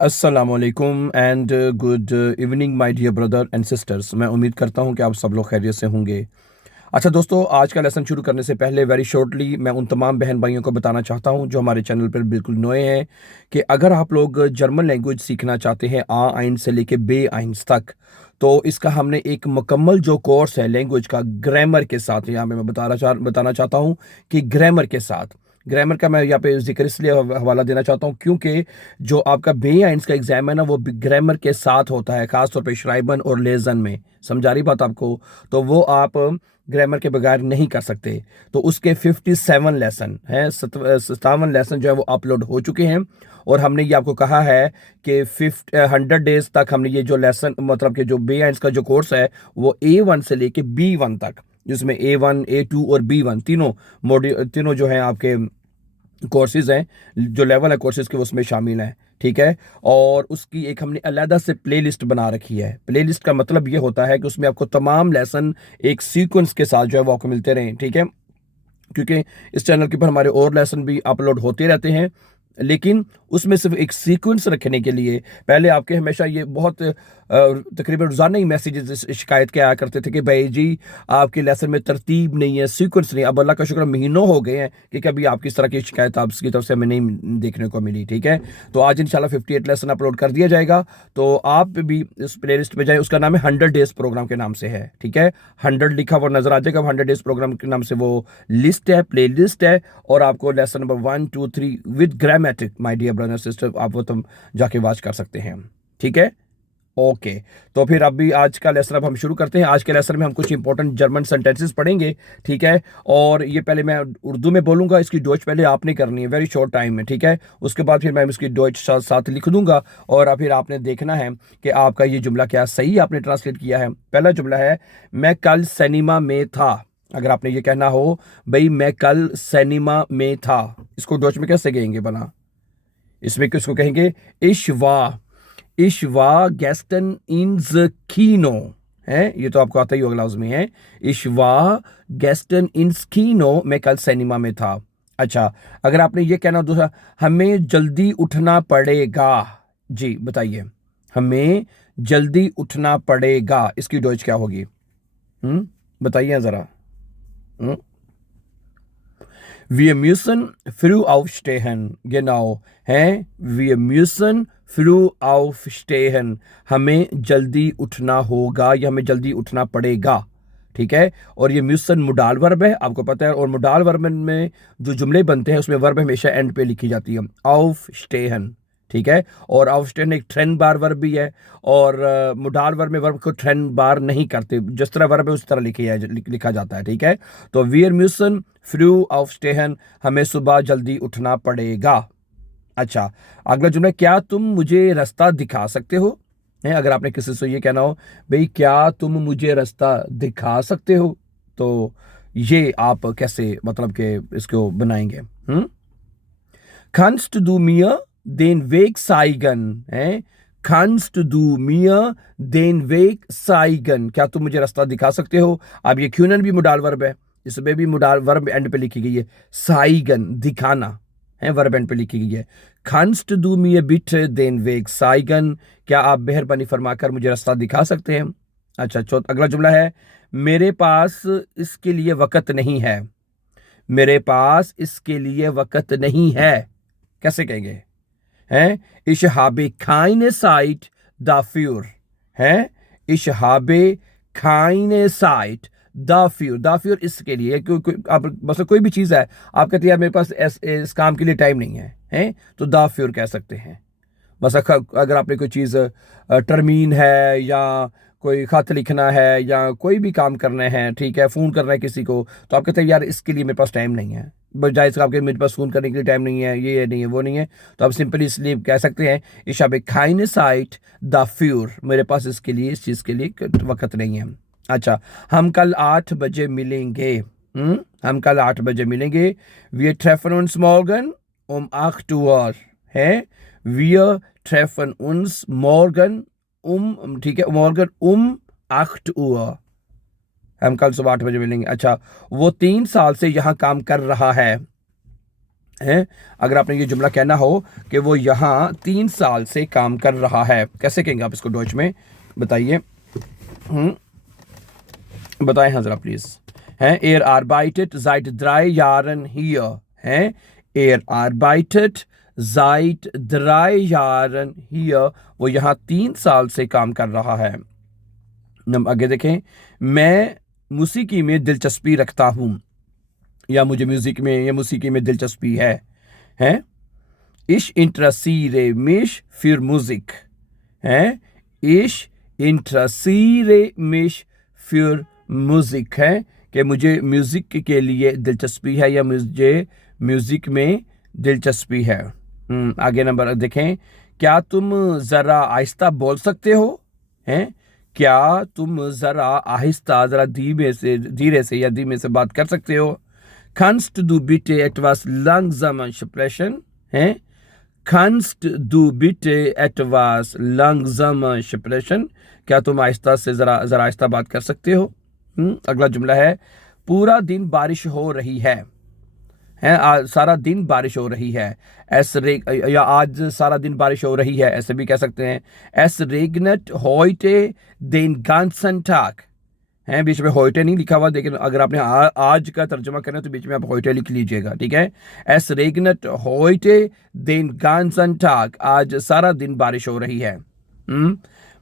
अस्सलामुअलैकुम and good evening my dear brother and sisters. मैं उम्मीद करता हूं कि आप सब लोग खैरियत से होंगे। अच्छा दोस्तों, आज का लेसन शुरू करने से पहले वेरी शॉर्टली मैं उन तमाम बहन भाइयों को बताना चाहता हूं जो हमारे चैनल पर बिल्कुल नए हैं कि अगर आप लोग जर्मन लैंग्वेज सीखना चाहते हैं आ आइन से लेके बे आइंस तक, तो इसका हमने एक मुकम्मल जो कोर्स है लैंग्वेज का ग्रामर के साथ, यहाँ पे मैं बताना चाहता हूँ कि ग्रामर के साथ, ग्रामर का मैं यहाँ पे जिक्र इसलिए हवाला देना चाहता हूँ क्योंकि जो आपका बे आइंस का एग्जाम है ना, वो ग्रामर के साथ होता है, खासतौर पे श्राइबन और लेजन में। समझा रही बात आपको? तो वो आप ग्रामर के बगैर नहीं कर सकते। तो उसके 57 लेसन हैं, 57 लेसन जो है वो अपलोड हो चुके हैं। और हमने ये आपको कहा है कि 100 डेज तक हमने ये जो लेसन, मतलब कि जो बे आइंस का जो कोर्स है वो A1 से लेके B1 तक, जिसमें A1 A2 और B1 तीनों मॉड्यूल, तीनों जो हैं आपके कोर्सेज हैं, जो लेवल है कोर्सेज के, उसमें शामिल हैं। ठीक है। और उसकी एक हमने अलहदा से प्लेलिस्ट बना रखी है। प्लेलिस्ट का मतलब ये होता है कि उसमें आपको तमाम लेसन एक सीक्वेंस के साथ जो है वो आपको मिलते रहें। ठीक है। क्योंकि इस चैनल के ऊपर हमारे और लेसन भी अपलोड होते रहते हैं, लेकिन उसमें सिर्फ एक सीक्वेंस रखने के लिए पहले आपके हमेशा ये बहुत तकरीबन रोज़ाना ही मैसेजेस शिकायत के आया करते थे कि भाई जी आपके लेसन में तरतीब नहीं है, सीक्वेंस नहीं। अब अल्लाह का शुक्र महीनों हो गए हैं कि कभी आपकी इस तरह की शिकायत आपकी तरफ से हमें नहीं देखने को मिली। ठीक है। तो आज इंशाल्लाह 58 लेसन अपलोड कर दिया जाएगा, तो आप भी इस प्ले लिस्ट में जाए। उसका नाम है 100 डेज प्रोग्राम के नाम से है। ठीक है। 100 लिखा हुआ नजर आ जाएगा, 100 डेज प्रोग्राम के नाम से वो लिस्ट है, प्ले लिस्ट है। और आपको lesson number 1 2 3 with grammatic my dear brother sister, आप वो तुम जाके वॉच कर सकते हैं। ठीक है। ओके। तो फिर अभी आज का लेसन अब हम शुरू करते हैं। आज के लेसन में हम कुछ इंपॉर्टेंट जर्मन सेंटेंसेस पढ़ेंगे। ठीक है। और ये पहले मैं उर्दू में बोलूंगा, इसकी डॉइच पहले आपने करनी है वेरी शॉर्ट टाइम में। ठीक है। उसके बाद फिर मैं इसकी डॉइच साथ लिख दूंगा और फिर आपने देखना है कि आपका ये जुमला क्या सही आपने ट्रांसलेट किया है। पहला जुमला है, मैं कल सिनेमा में था। अगर आपने ये कहना हो भाई मैं कल सिनेमा में था, इसको डॉइच में कैसे कहेंगे बना? इसमें किसको कहेंगे? इशवा गैस्टन इन्स कीनो है। ये तो आपको आता ही होगा लफ्ज में है। इशवा गैस्टन इन्स कीनो, मैं कल सिनेमा में था। अच्छा, अगर आपने ये कहना दूसरा, हमें जल्दी उठना पड़ेगा। जी बताइए, हमें जल्दी उठना पड़ेगा, इसकी डॉइच क्या होगी? बताइए जरा। हम्म Wir müssen früh aufstehen. Genau. है wir müssen früh aufstehen. हमें जल्दी उठना होगा या हमें जल्दी उठना पड़ेगा। ठीक है। और ये म्यूसन मुडाल वर्ब है, आपको पता है। और मुडाल वर्ब में जो जुमले बनते हैं उसमें वर्ब हमेशा एंड पे लिखी जाती है, aufstehen। ठीक है। और aufstehen एक ट्रेन बार वर्ब भी है। और मुडाल वर्ब में वर्ब को ट्रेन बार नहीं करते, जिस तरह वर्ब है उस तरह लिखा जाता है। ठीक है। तो wir müssen früh aufstehen, हमें सुबह जल्दी उठना पड़ेगा। अच्छा, अगला जुमला, क्या तुम मुझे रास्ता दिखा सकते हो? है, अगर आपने किसी से ये कहना हो भाई क्या तुम मुझे रास्ता दिखा सकते हो, तो ये आप कैसे मतलब कि इसको बनाएंगे? kannst du mir den Weg zeigen? है, kannst du mir den Weg zeigen? क्या तुम मुझे रास्ता दिखा सकते हो? अब ये क्यूनन भी मुडाल वर्ब है, इसमें भी मुडाल वर्ब एंड पे लिखी गई है। साइगन दिखाना है, वर्ब एंड पे लिखी गई है। kannst du mir bitte den Weg zeigen? क्या आप मेहरबानी फरमाकर मुझे रास्ता दिखा सकते हैं? अच्छा, अगला जुमला है, मेरे पास इसके लिए वक़्त नहीं है। मेरे पास इसके लिए वक़्त नहीं है, कैसे कहेंगे? हैं, ich habe keine Zeit dafür। हैं, ich habe keine Zeit dafür। dafür इसके लिए, आप बस कोई भी चीज़ है, आप कहते हैं यार मेरे पास इस काम के लिए टाइम नहीं है, हैं, तो dafür कह सकते हैं। बस अगर आपने कोई चीज़ टर्मीन है या कोई खत लिखना है या कोई भी काम करना है, ठीक है, फ़ोन करना है किसी को, तो आप कहते हैं यार इसके लिए मेरे पास टाइम नहीं है। बजाय इसका आपके मेरे पास फ़ोन करने के लिए टाइम नहीं है, ये नहीं है, वो नहीं है, तो आप सिंपली इसलिए कह सकते हैं ich habe keine Zeit dafür, मेरे पास इसके लिए, इस चीज़ के लिए वक्त नहीं है। अच्छा, हम कल 8 बजे मिलेंगे। हम कल 8 बजे मिलेंगे। wir treffen uns morgen um 8 Uhr। है, wir treffen uns morgen ठीक है, morgen um 8 Uhr। हम कल सुबह 8 बजे मिलेंगे। अच्छा, वो 3 साल से यहाँ काम कर रहा है। है। अगर आपने ये जुमला कहना हो कि वो यहाँ 3 साल से काम कर रहा है, कैसे कहेंगे आप इसको डॉच में, बताइए। बताएं हाँ जरा प्लीज। हैं er arbeitet seit 3 Jahren hier, हैं er arbeitet seit 3 Jahren hier, वो यहाँ 3 साल से काम कर रहा है। आगे देखें, मैं मौसीकी में दिलचस्पी रखता हूँ, या मुझे म्यूजिक में या मौसीकी में दिलचस्पी है, हैं ich interessiere mich für Musik, हैं ich interessiere mich für Musik, है कि मुझे म्यूजिक के लिए दिलचस्पी है या मुझे म्यूजिक में दिलचस्पी है। आगे नंबर देखें, क्या तुम ज़रा आहिस्ता बोल सकते हो, हैं क्या तुम ज़रा आहिस्ता, ज़रा धीरे से या धीमे से बात कर सकते हो। Kannst du bitte etwas langsamer sprechen, हैं Kannst du bitte etwas langsamer sprechen, क्या तुम आहिस्ता से ज़रा आहिस्ता बात कर सकते हो। अगला जुमला है, पूरा दिन बारिश हो रही है, सारा दिन बारिश हो रही है। या आज सारा दिन बारिश हो रही है, ऐसे भी कह सकते हैं। Es regnet heute den ganzen Tag, हैं बीच में heute नहीं लिखा हुआ, लेकिन अगर आपने आज का तर्जुमा करना है तो बीच में आप heute लिख लीजिएगा, ठीक है। Es regnet heute den ganzen Tag, आज सारा दिन बारिश हो रही है।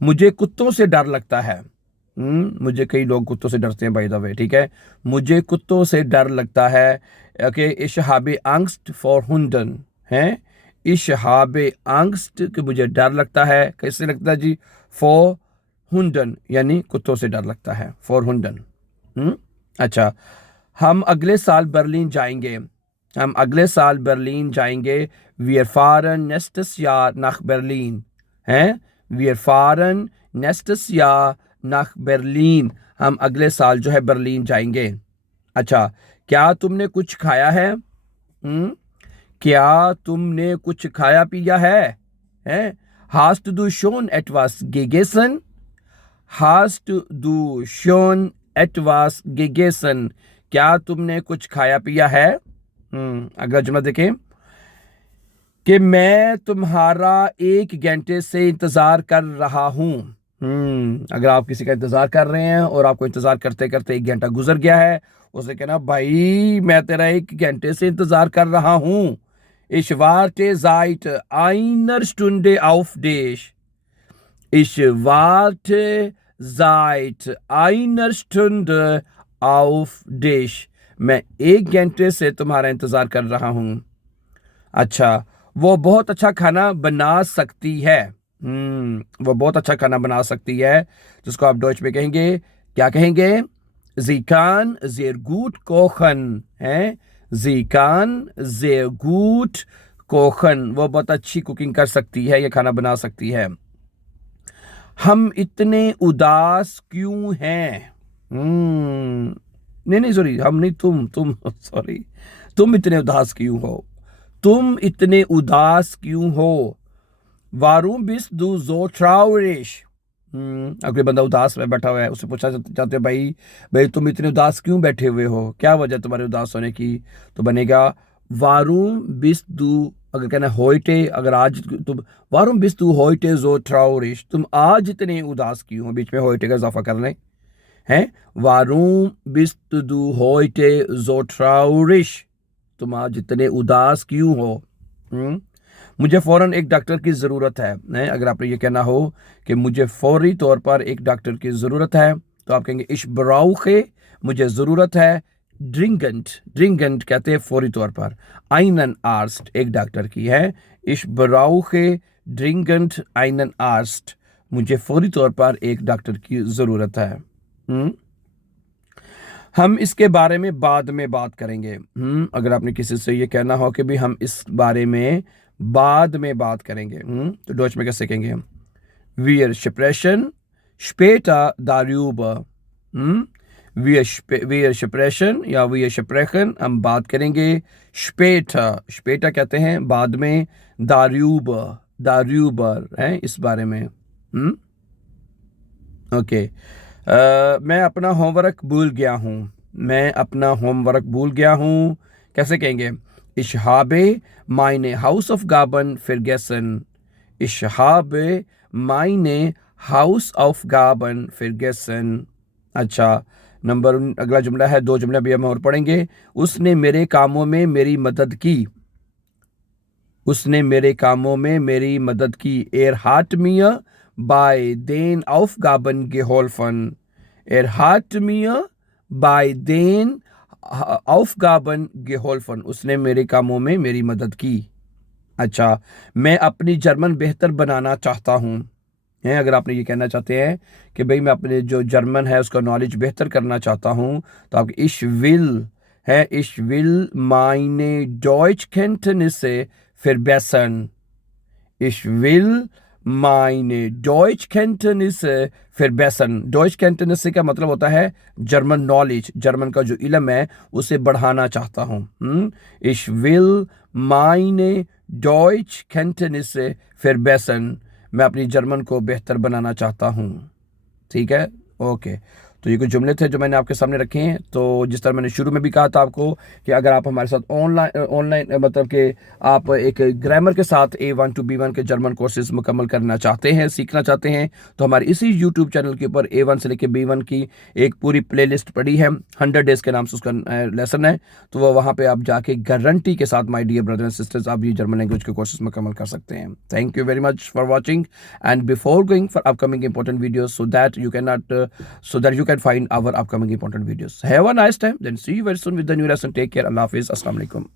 मुझे कुत्तों से डर लगता है, मुझे कई लोग कुत्तों से डरते हैं बाय द वे, ठीक है। मुझे कुत्तों से डर लगता है, okay. Ich habe Angst vor Hunden, हैं Ich habe Angst कि मुझे डर लगता है, कैसे लगता है जी, for Hunden यानी कुत्तों से डर लगता है, for Hunden। अच्छा, हम अगले साल बर्लिन जाएंगे, हम अगले साल बर्लिन जाएंगे। Wir fahren nächstes Jahr nach Berlin, हैं Wir fahren nächstes Jahr nach Berlin, हम अगले साल जो है बर्लिन जाएंगे। अच्छा, क्या तुमने कुछ खाया है, क्या तुमने कुछ खाया पिया है, हैं Hast du schon etwas gegessen, Hast du schon etwas gegessen, क्या तुमने कुछ खाया पिया है। अगला जुमला देखें, कि मैं तुम्हारा 1 घंटे से इंतजार कर रहा हूँ। अगर आप किसी का इंतजार कर रहे हैं और आपको इंतजार करते करते 1 घंटा गुजर गया है, उसे कहना, भाई मैं तेरा 1 घंटे से इंतजार कर रहा हूँ। Ich warte seit einer Stunde auf dich, Ich warte seit einer Stunde auf dich, मैं 1 घंटे से तुम्हारा इंतजार कर रहा हूँ। अच्छा, वो बहुत अच्छा खाना बना सकती है, वो बहुत अच्छा खाना बना सकती है, जिसको आप डॉच में कहेंगे, क्या कहेंगे, Sie kann sehr gut kochen, हैं Sie kann sehr gut kochen, वो बहुत अच्छी कुकिंग कर सकती है, ये खाना बना सकती है। हम इतने उदास क्यों हैं, नहीं सॉरी, हम नहीं, तुम सॉरी, तुम इतने उदास क्यों हो, तुम इतने उदास क्यों हो। Warum bist du so traurig, अगर बंदा उदास में बैठा हुआ है, उससे पूछा जाते भाई तुम इतने उदास क्यों बैठे हुए हो, क्या वजह तुम्हारे उदास होने की, तो बनेगा Warum bist du, अगर कहना heute, अगर आज तुम Warum bist du heute so traurig, तुम आज इतने उदास क्यों हो, बीच में heute का इजाफा कर लें, हैं Warum bist du heute so traurig, तुम आज इतने उदास क्यों हो। मुझे फ़ौरन एक डॉक्टर की ज़रूरत है, अगर आपने ये कहना हो कि मुझे फौरी तौर पर एक डॉक्टर की ज़रूरत है, तो आप कहेंगे Ich brauche, मुझे ज़रूरत है, dringend कहते हैं फौरी तौर पर, einen Arzt एक डॉक्टर की है, Ich brauche dringend einen Arzt, मुझे फौरी तौर पर एक डॉक्टर की ज़रूरत है। हम इसके बारे में बाद में बात करेंगे, अगर आपने किसी से ये कहना हो कि भी हम इस बारे में बाद में बात करेंगे, तो डॉच में कैसे कहेंगे, Wir sprechen später darüber, wir sprechen या wir sprechen, हम बात करेंगे, später कहते हैं बाद में, darüber है इस बारे में। ओके, मैं अपना होमवर्क भूल गया हूँ, मैं अपना होमवर्क भूल गया हूँ, कैसे कहेंगे, Ich habe meine Hausaufgaben vergessen. Ich habe meine Hausaufgaben vergessen. अच्छा, अगला जुमला है, 2 जुमले भी हम और पढ़ेंगे। उसने मेरे कामों में मेरी मदद की। उसने मेरे कामों में मेरी मदद की। Er hat mir bei den Aufgaben geholfen. Er hat mir bei den Aufgaben geholfen. उसने मेरे कामों में मेरी मदद की। अच्छा, मैं अपनी जर्मन बेहतर बनाना चाहता हूँ। हैं, अगर आपने ये कहना चाहते हैं कि भाई मैं अपने जो जर्मन है उसका नॉलेज बेहतर करना चाहता हूँ, तो आप ich will है, ich will meine Deutschkenntnisse verbessern. Ich will meine Deutschkenntnisse verbessern. Deutschkenntnisse का मतलब होता है जर्मन नॉलेज, जर्मन का जो इल्म है उसे बढ़ाना चाहता हूँ। Ich will meine Deutschkenntnisse verbessern. मैं अपनी जर्मन को बेहतर बनाना चाहता हूँ। ठीक है, ओके। तो ये कुछ जुमले थे जो मैंने आपके सामने रखे हैं। तो जिस तरह मैंने शुरू में भी कहा था आपको कि अगर आप हमारे साथ ऑनलाइन मतलब कि आप एक ग्रामर के साथ A1 to B1 के जर्मन कोर्सेज मुकम्मल करना चाहते हैं, सीखना चाहते हैं, तो हमारे इसी यूट्यूब चैनल के ऊपर A1 से लेकर B1 की एक पूरी प्लेलिस्ट पड़ी है। 100 डेज के नाम से उसका लेसन है। तो वो वहाँ पर आप जाके गारंटी के साथ my dear brother and sisters आप ये जर्मन लैंग्वेज के कोर्सेज मुकम्मल कर सकते हैं। Thank you very much for watching and before going for upcoming important videos so that you can find our upcoming important videos. Have a nice time. Then see you very soon with the new lesson. Take care. Allah Hafiz. Assalamu alaikum.